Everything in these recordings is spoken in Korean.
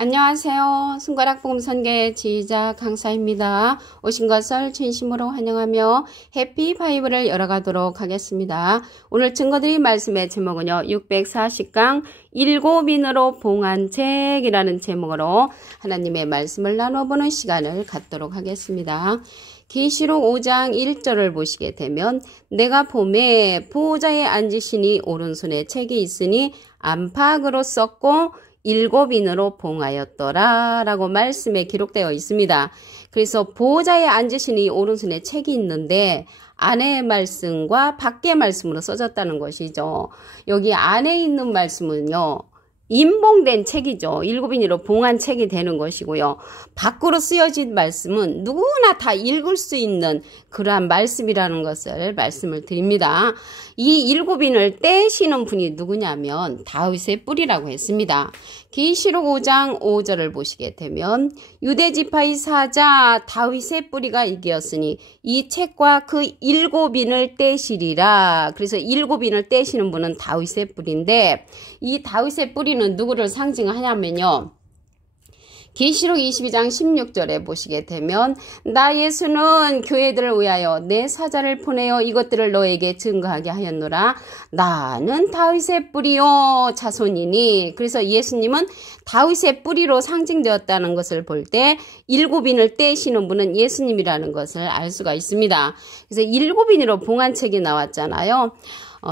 안녕하세요. 손가락 복음 선계 지휘자 강사입니다. 오신 것을 진심으로 환영하며 해피 바이블을 열어가도록 하겠습니다. 오늘 증거드릴 말씀의 제목은요. 640강 일곱인으로 봉한 책이라는 제목으로 하나님의 말씀을 나눠보는 시간을 갖도록 하겠습니다. 계시록 5장 1절을 보시게 되면 내가 봄에 보호자에 앉으시니 오른손에 책이 있으니 안팎으로 썼고 일곱인으로 봉하였더라 라고 말씀에 기록되어 있습니다. 그래서 보호자에 앉으시니 오른손에 책이 있는데 안의 말씀과 밖의 말씀으로 써졌다는 것이죠. 여기 안에 있는 말씀은요. 인봉된 책이죠. 일곱인으로 봉한 책이 되는 것이고요. 밖으로 쓰여진 말씀은 누구나 다 읽을 수 있는 그러한 말씀이라는 것을 말씀을 드립니다. 이 일곱인을 떼시는 분이 누구냐면 다윗의 뿔이라고 했습니다. 계시록 5장 5절을 보시게 되면 유대지파의 사자 다윗의 뿌리가 이기었으니 이 책과 그 일곱인을 떼시리라. 그래서 일곱인을 떼시는 분은 다윗의 뿔인데 이 다윗의 뿌리는 누구를 상징하냐면요. 계시록 22장 16절에 보시게 되면 나 예수는 교회들을 위하여 내 사자를 보내어 이것들을 너에게 증거하게 하였노라. 나는 다윗의 뿌리요 자손이니. 그래서 예수님은 다윗의 뿌리로 상징되었다는 것을 볼 때 일곱인을 떼시는 분은 예수님이라는 것을 알 수가 있습니다. 그래서 일곱인으로 봉한 책이 나왔잖아요.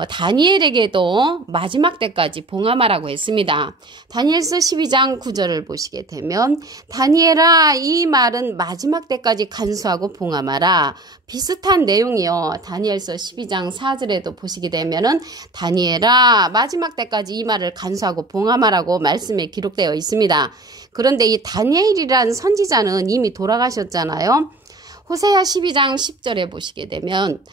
다니엘에게도 마지막 때까지 봉하마라고 했습니다. 다니엘서 12장 9절을 보시게 되면 다니엘아 이 말은 마지막 때까지 간수하고 봉하마라. 비슷한 내용이요. 다니엘서 12장 4절에도 보시게 되면은 다니엘아 마지막 때까지 이 말을 간수하고 봉하마라고 말씀에 기록되어 있습니다. 그런데 이 다니엘이라는 선지자는 이미 돌아가셨잖아요. 호세아 12장 10절에 보시게 되면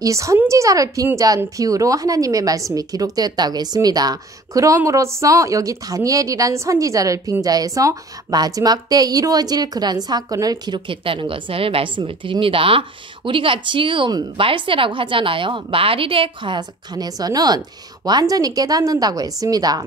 이 선지자를 빙자한 비유로 하나님의 말씀이 기록되었다고 했습니다. 그럼으로써 여기 다니엘이란 선지자를 빙자해서 마지막 때 이루어질 그러한 사건을 기록했다는 것을 말씀을 드립니다. 우리가 지금 말세라고 하잖아요. 말일에 관해서는 완전히 깨닫는다고 했습니다.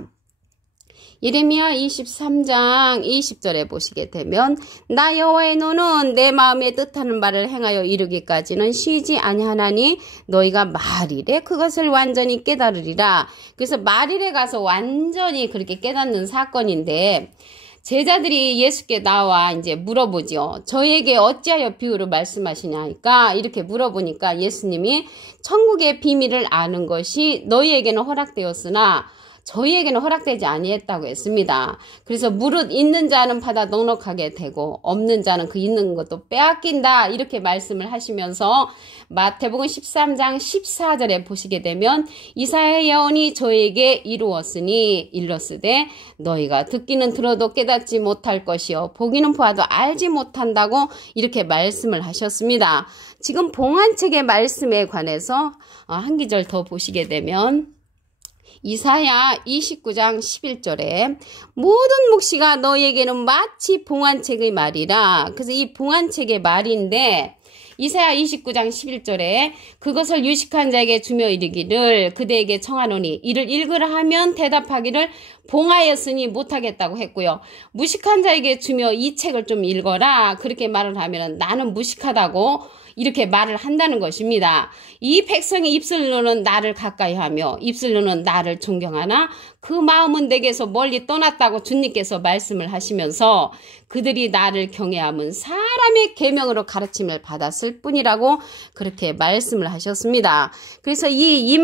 예레미야 23장 20절에 보시게 되면 나 여호와의 노는 내 마음에 뜻하는 바를 행하여 이르기까지는 쉬지 아니하나니 너희가 말일에 그것을 완전히 깨달으리라. 그래서 말일에 가서 완전히 그렇게 깨닫는 사건인데 제자들이 예수께 나와 이제 물어보죠. 저에게 어찌하여 비유로 말씀하시냐니까 이렇게 물어보니까 예수님이 천국의 비밀을 아는 것이 너희에게는 허락되었으나 저희에게는 허락되지 아니했다고 했습니다. 그래서 무릇 있는 자는 받아 넉넉하게 되고 없는 자는 그 있는 것도 빼앗긴다 이렇게 말씀을 하시면서 마태복음 13장 14절에 보시게 되면 이사야의 예언이 저에게 이루었으니 일렀으되 너희가 듣기는 들어도 깨닫지 못할 것이요 보기는 보아도 알지 못한다고 이렇게 말씀을 하셨습니다. 지금 봉한책의 말씀에 관해서 한 기절 더 보시게 되면 이사야 29장 11절에 모든 묵시가 너희에게는 마치 봉한책의 말이라. 그래서 이 봉한책의 말인데 이사야 29장 11절에 그것을 유식한 자에게 주며 이르기를 그대에게 청하노니 이를 읽으라 하면 대답하기를 봉하였으니 못하겠다고 했고요. 무식한 자에게 주며 이 책을 좀 읽어라 그렇게 말을 하면 나는 무식하다고 이렇게 말을 한다는 것입니다. 이 백성의 입술로는 나를 가까이 하며 입술로는 나를 존경하나 그 마음은 내게서 멀리 떠났다고 주님께서 말씀을 하시면서 그들이 나를 경외함은 사람의 계명으로 가르침을 받았을 뿐이라고 그렇게 말씀을 하셨습니다. 그래서 이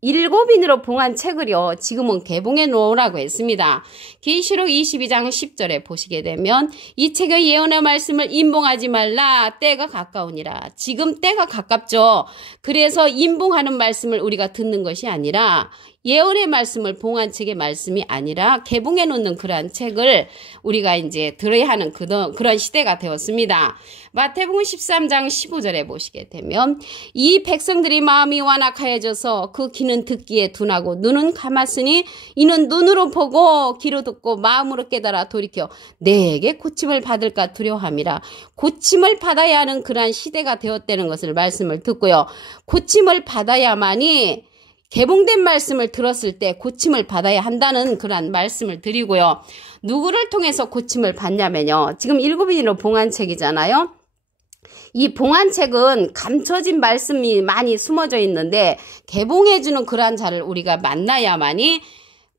일곱인으로 봉한 책을요 지금은 개봉해 놓으라고 했습니다. 계시록 22장 10절에 보시게 되면 이 책의 예언의 말씀을 임봉하지 말라 때가 가까우니라. 지금 때가 가깝죠. 그래서 임봉하는 말씀을 우리가 듣는 것이 아니라 예언의 말씀을 봉한 책의 말씀이 아니라 개봉해 놓는 그러한 책을 우리가 이제 들어야 하는 그런 시대가 되었습니다. 마태복음 13장 15절에 보시게 되면 이 백성들이 마음이 완악하여져서 그 귀는 듣기에 둔하고 눈은 감았으니 이는 눈으로 보고 귀로 듣고 마음으로 깨달아 돌이켜 내게 고침을 받을까 두려워함이라. 고침을 받아야 하는 그러한 시대가 되었다는 것을 말씀을 듣고요. 고침을 받아야만이 개봉된 말씀을 들었을 때 고침을 받아야 한다는 그런 말씀을 드리고요. 누구를 통해서 고침을 받냐면요. 지금 7인으로 봉안책이잖아요. 이 봉안책은 감춰진 말씀이 많이 숨어져 있는데 개봉해주는 그러한 자를 우리가 만나야만이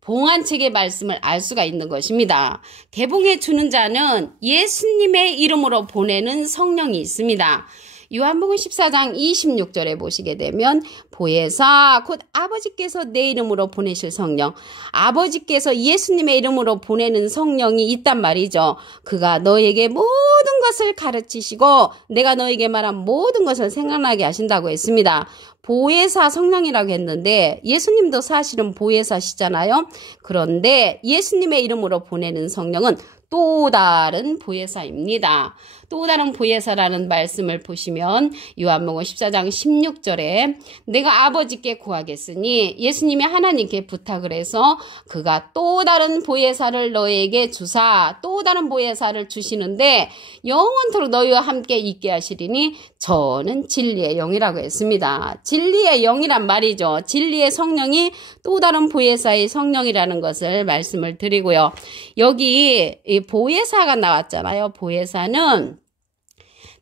봉안책의 말씀을 알 수가 있는 것입니다. 개봉해주는 자는 예수님의 이름으로 보내는 성령이 있습니다. 요한복음 14장 26절에 보시게 되면 보혜사 곧 아버지께서 내 이름으로 보내실 성령, 아버지께서 예수님의 이름으로 보내는 성령이 있단 말이죠. 그가 너에게 모든 것을 가르치시고 내가 너에게 말한 모든 것을 생각나게 하신다고 했습니다. 보혜사 성령이라고 했는데 예수님도 사실은 보혜사시잖아요. 그런데 예수님의 이름으로 보내는 성령은 또 다른 보혜사입니다. 또 다른 보혜사라는 말씀을 보시면 요한복음 14장 16절에 내가 아버지께 구하겠으니 예수님이 하나님께 부탁을 해서 그가 또 다른 보혜사를 너에게 주사 또 다른 보혜사를 주시는데 영원토록 너희와 함께 있게 하시리니 저는 진리의 영이라고 했습니다. 진리의 영이란 말이죠. 진리의 성령이 또 다른 보혜사의 성령이라는 것을 말씀을 드리고요. 여기 이 보혜사가 나왔잖아요. 보혜사는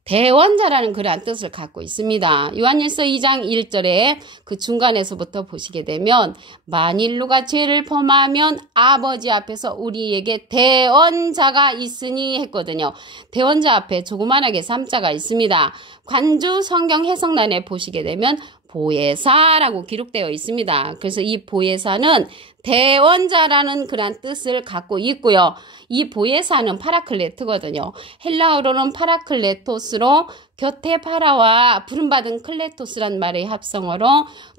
대원자라는 그러한 뜻을 갖고 있습니다. 요한일서 2장 1절에 그 중간에서부터 보시게 되면 만일 누가 죄를 범하면 아버지 앞에서 우리에게 대원자가 있으니 했거든요. 대원자 앞에 조그만하게 3자가 있습니다. 관주 성경 해석란에 보시게 되면 보혜사라고 기록되어 있습니다. 그래서 이 보혜사는 대원자라는 그런 뜻을 갖고 있고요. 이 보혜사는 파라클레트거든요. 헬라어로는 파라클레토스로 곁에 파라와 부름받은 클레토스란 말의 합성어로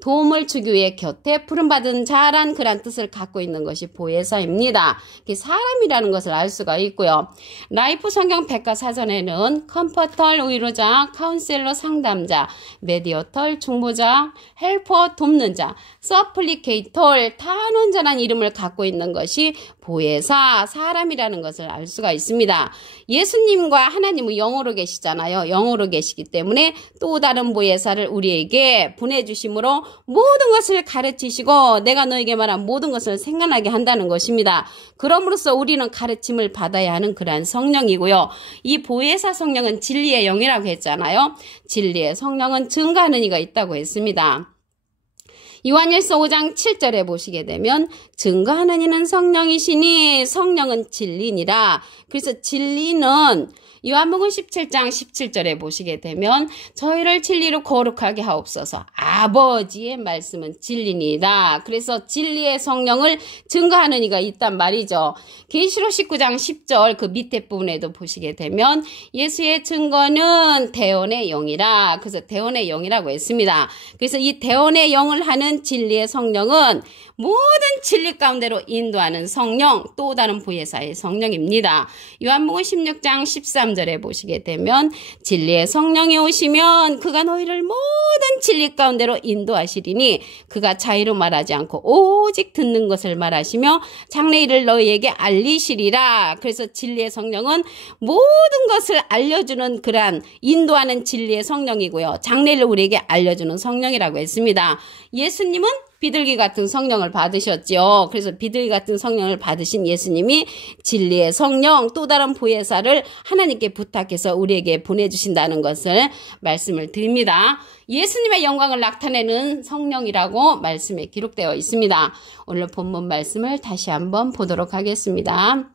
도움을 주기 위해 곁에 부름받은 자란 그런 뜻을 갖고 있는 것이 보혜사입니다. 사람이라는 것을 알 수가 있고요. 라이프 성경 백과사전에는 컴포터 위로자, 카운셀러 상담자, 메디어털 중보자, 헬퍼 돕는 자, 서플리케이터 탄원자란 이름을 갖고 있는 것이 보혜사, 사람이라는 것을 알 수가 있습니다. 예수님과 하나님은 영으로 계시잖아요. 영으로 계시기 때문에 또 다른 보혜사를 우리에게 보내주심으로 모든 것을 가르치시고 내가 너에게 말한 모든 것을 생각나게 한다는 것입니다. 그럼으로써 우리는 가르침을 받아야 하는 그러한 성령이고요. 이 보혜사 성령은 진리의 영이라고 했잖아요. 진리의 성령은 증거하는 이가 있다고 했습니다. 요한일서 5장 7절에 보시게 되면 증거하는 이는 성령이시니 성령은 진리니라. 그래서 진리는 요한복음 17장 17절에 보시게 되면 저희를 진리로 거룩하게 하옵소서. 아버지의 말씀은 진리니라. 그래서 진리의 성령을 증거하는 이가 있단 말이죠. 계시록 19장 10절 그 밑에 부분에도 보시게 되면 예수의 증거는 대언의 영이라. 그래서 대언의 영이라고 했습니다. 그래서 이 대언의 영을 하는 진리의 성령은 모든 진리 가운데로 인도하는 성령, 또 다른 보혜사의 성령입니다. 요한복음 16장 13절에 보시게 되면 진리의 성령이 오시면 그가 너희를 모든 진리 가운데로 인도하시리니 그가 자의로 말하지 않고 오직 듣는 것을 말하시며 장래일을 너희에게 알리시리라. 그래서 진리의 성령은 모든 것을 알려주는 그러한 인도하는 진리의 성령이고요. 장래일을 우리에게 알려주는 성령이라고 했습니다. 예수님은 비둘기 같은 성령을 받으셨죠. 그래서 비둘기 같은 성령을 받으신 예수님이 진리의 성령, 또 다른 보혜사를 하나님께 부탁해서 우리에게 보내주신다는 것을 말씀을 드립니다. 예수님의 영광을 나타내는 성령이라고 말씀에 기록되어 있습니다. 오늘 본문 말씀을 다시 한번 보도록 하겠습니다.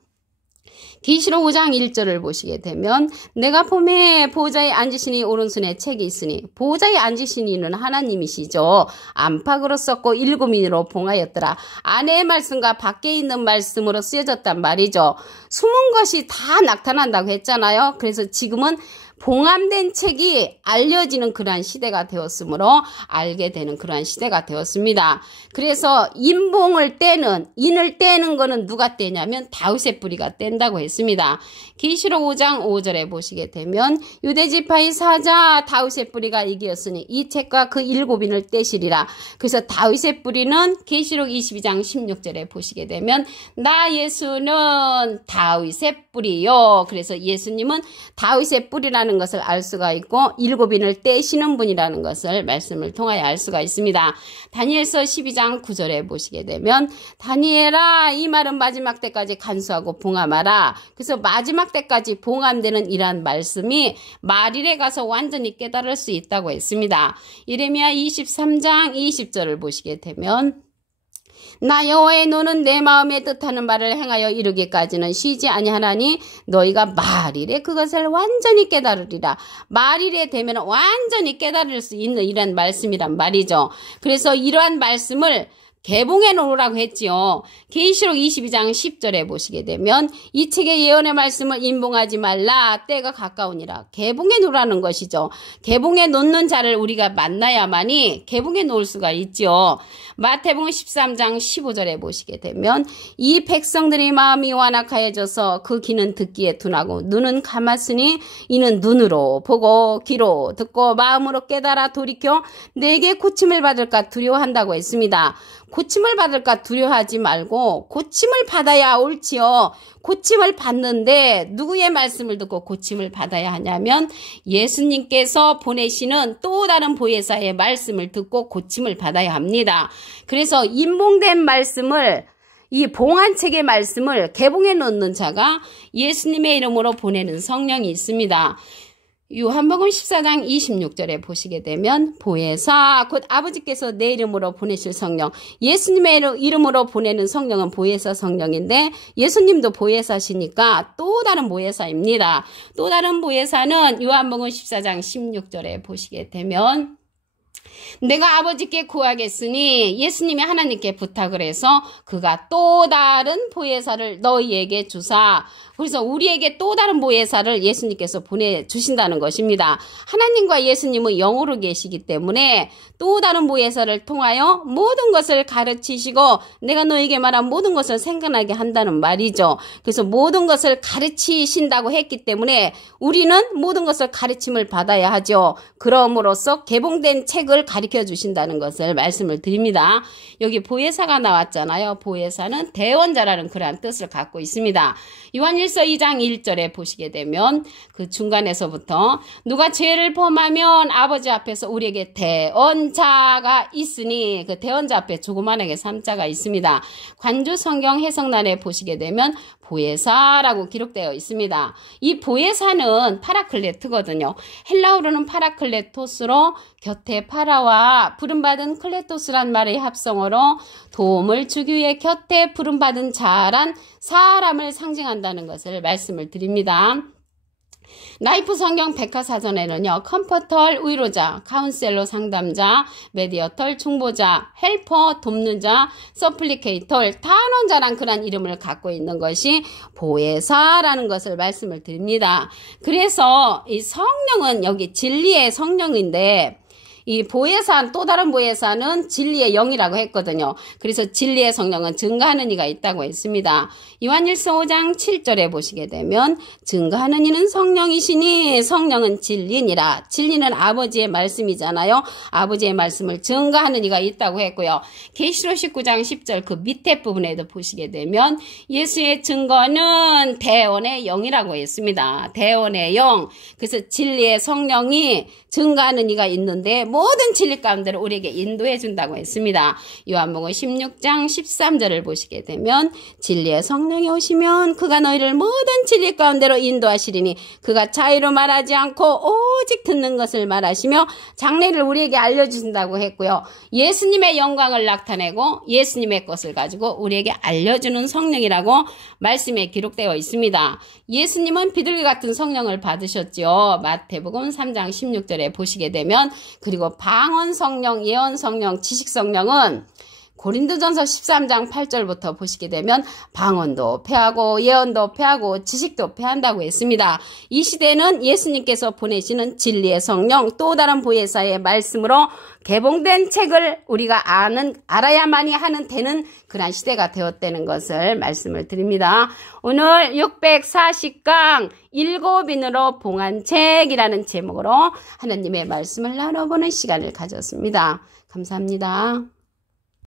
계시록 5장 1절을 보시게 되면 내가 봄에 보좌에 앉으시니 오른손에 책이 있으니 보좌에 앉으신 이는 하나님이시죠. 안팎으로 썼고 7인으로 봉하였더라. 안의 말씀과 밖에 있는 말씀으로 쓰여졌단 말이죠. 숨은 것이 다 나타난다고 했잖아요. 그래서 지금은 봉함된 책이 알려지는 그러한 시대가 되었으므로 알게 되는 그러한 시대가 되었습니다. 그래서 인을 떼는 거는 누가 떼냐면 다윗의 뿌리가 뗀다고 했습니다. 계시록 5장 5절에 보시게 되면 유대지파의 사자 다윗의 뿌리가 이기었으니 이 책과 그 7인을 떼시리라. 그래서 다윗의 뿌리는 계시록 22장 16절에 보시게 되면 나 예수는 다윗의 뿌리요. 그래서 예수님은 다윗의 뿌리라는 분이라는 것을 알 수가 있고 7인을 떼시는 분이라는 것을 말씀을 통하여 알 수가 있습니다. 다니엘서 12장 9절에 보시게 되면 다니엘아 이 말은 마지막 때까지 간수하고 봉함하라. 그래서 마지막 때까지 봉함되는 이러한 말씀이 말일에 가서 완전히 깨달을 수 있다고 했습니다. 예레미야 23장 20절을 보시게 되면 나 여호와의 노는 내 마음에 뜻하는 말을 행하여 이르기까지는 쉬지 아니하나니 너희가 말일에 그것을 완전히 깨달으리라. 말일에 되면 완전히 깨달을 수 있는 이런 말씀이란 말이죠. 그래서 이러한 말씀을 개봉해 놓으라고 했지요. 계시록 22장 10절에 보시게 되면 이 책의 예언의 말씀을 임봉하지 말라. 때가 가까우니라. 개봉해 놓으라는 것이죠. 개봉해 놓는 자를 우리가 만나야만이 개봉해 놓을 수가 있죠. 마태복음 13장 15절에 보시게 되면 이 백성들의 마음이 완악하여져서 그 귀는 듣기에 둔하고 눈은 감았으니 이는 눈으로 보고 귀로 듣고 마음으로 깨달아 돌이켜 내게 고침을 받을까 두려워한다고 했습니다. 고침을 받을까 두려워하지 말고 고침을 받아야 옳지요. 고침을 받는데 누구의 말씀을 듣고 고침을 받아야 하냐면 예수님께서 보내시는 또 다른 보혜사의 말씀을 듣고 고침을 받아야 합니다. 그래서 임봉된 말씀을 이 봉한책의 말씀을 개봉해 놓는 자가 예수님의 이름으로 보내는 성령이 있습니다. 요한복음 14장 26절에 보시게 되면 보혜사 곧 아버지께서 내 이름으로 보내실 성령, 예수님의 이름으로 보내는 성령은 보혜사 성령인데 예수님도 보혜사시니까 또 다른 보혜사입니다. 또 다른 보혜사는 요한복음 14장 16절에 보시게 되면 내가 아버지께 구하겠으니 예수님이 하나님께 부탁을 해서 그가 또 다른 보혜사를 너희에게 주사. 그래서 우리에게 또 다른 보혜사를 예수님께서 보내주신다는 것입니다. 하나님과 예수님은 영으로 계시기 때문에 또 다른 보혜사를 통하여 모든 것을 가르치시고 내가 너에게 말한 모든 것을 생각나게 한다는 말이죠. 그래서 모든 것을 가르치신다고 했기 때문에 우리는 모든 것을 가르침을 받아야 하죠. 그럼으로써 개봉된 책을 가르쳐 주신다는 것을 말씀을 드립니다. 여기 보혜사가 나왔잖아요. 보혜사는 대원자라는 그러한 뜻을 갖고 있습니다. 요한일서 2장 1절에 보시게 되면 그 중간에서부터 누가 죄를 범하면 아버지 앞에서 우리에게 대언자가 있으니 그 대언자 앞에 조그만하게 3자가 있습니다. 관주 성경 해석란에 보시게 되면 보혜사라고 기록되어 있습니다. 이 보혜사는 파라클레트거든요. 헬라어로는 파라클레토스로 곁에 파라와 부름받은 클레토스란 말의 합성어로 도움을 주기 위해 곁에 부름받은 자란 사람을 상징한다는 것을 말씀을 드립니다. 라이프 성경 백과사전에는요. 컴포털 위로자, 카운셀러 상담자, 메디어털 중보자, 헬퍼 돕는 자, 서플리케이털 탄원자란 그런 이름을 갖고 있는 것이 보혜사라는 것을 말씀을 드립니다. 그래서 이 성령은 여기 진리의 성령인데 이 보혜사, 또 다른 보혜사는 진리의 영이라고 했거든요. 그래서 진리의 성령은 증거하는 이가 있다고 했습니다. 요한일서 5장 7절에 보시게 되면 증거하는 이는 성령이시니 성령은 진리니라. 진리는 아버지의 말씀이잖아요. 아버지의 말씀을 증거하는 이가 있다고 했고요. 계시록 19장 10절 그 밑에 부분에도 보시게 되면 예수의 증거는 대원의 영이라고 했습니다. 대원의 영. 그래서 진리의 성령이 증거하는 이가 있는데 모든 진리 가운데로 우리에게 인도해 준다고 했습니다. 요한복음 16장 13절을 보시게 되면 진리의 성령이 오시면 그가 너희를 모든 진리 가운데로 인도하시리니 그가 자유로 말하지 않고 오직 듣는 것을 말하시며 장래를 우리에게 알려주신다고 했고요. 예수님의 영광을 나타내고 예수님의 것을 가지고 우리에게 알려주는 성령이라고 말씀에 기록되어 있습니다. 예수님은 비둘기 같은 성령을 받으셨죠. 마태복음 3장 16절에 보시게 되면 그리고 방언 성령, 예언 성령, 지식 성령은 고린도전서 13장 8절부터 보시게 되면 방언도 패하고 예언도 패하고 지식도 패한다고 했습니다. 이 시대는 예수님께서 보내시는 진리의 성령 또 다른 보혜사의 말씀으로 개봉된 책을 우리가 알아야만이 하는 되는 그런 시대가 되었다는 것을 말씀을 드립니다. 오늘 640강 7인으로 봉한책이라는 제목으로 하나님의 말씀을 나눠보는 시간을 가졌습니다. 감사합니다.